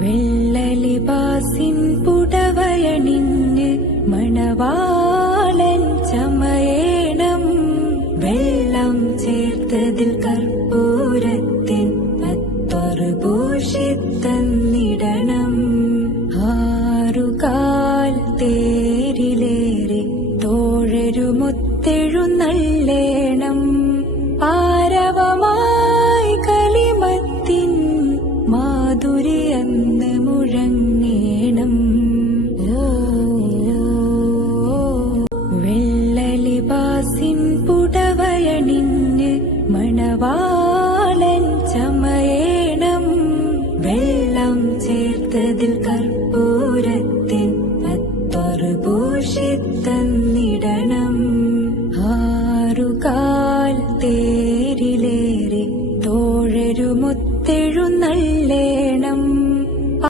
വെള്ളലിബാസിൻ പുടവയണിഞ്ഞ് മണവാളൻ ചമയേണം. വെള്ളം ചേർത്തതിൽ കർപ്പൂരത്തിൻ അത്തറ് പൂശിത്തന്നിടണം. ആറുകാൽ തേരിലേറി തോഴരുമൊത്തെഴുന്നള്ളേണം. ആരവമായി കലിമത്തിൻ മാധുരി അന്ന് മുഴങ്ങേണം. വെള്ളലിബാസിൻ പുടവയണിഞ്ഞ് മണവാളൻ ചമയേണം. വെള്ളം ചേർത്തതിൽ കർപ്പൂരത്തിൻ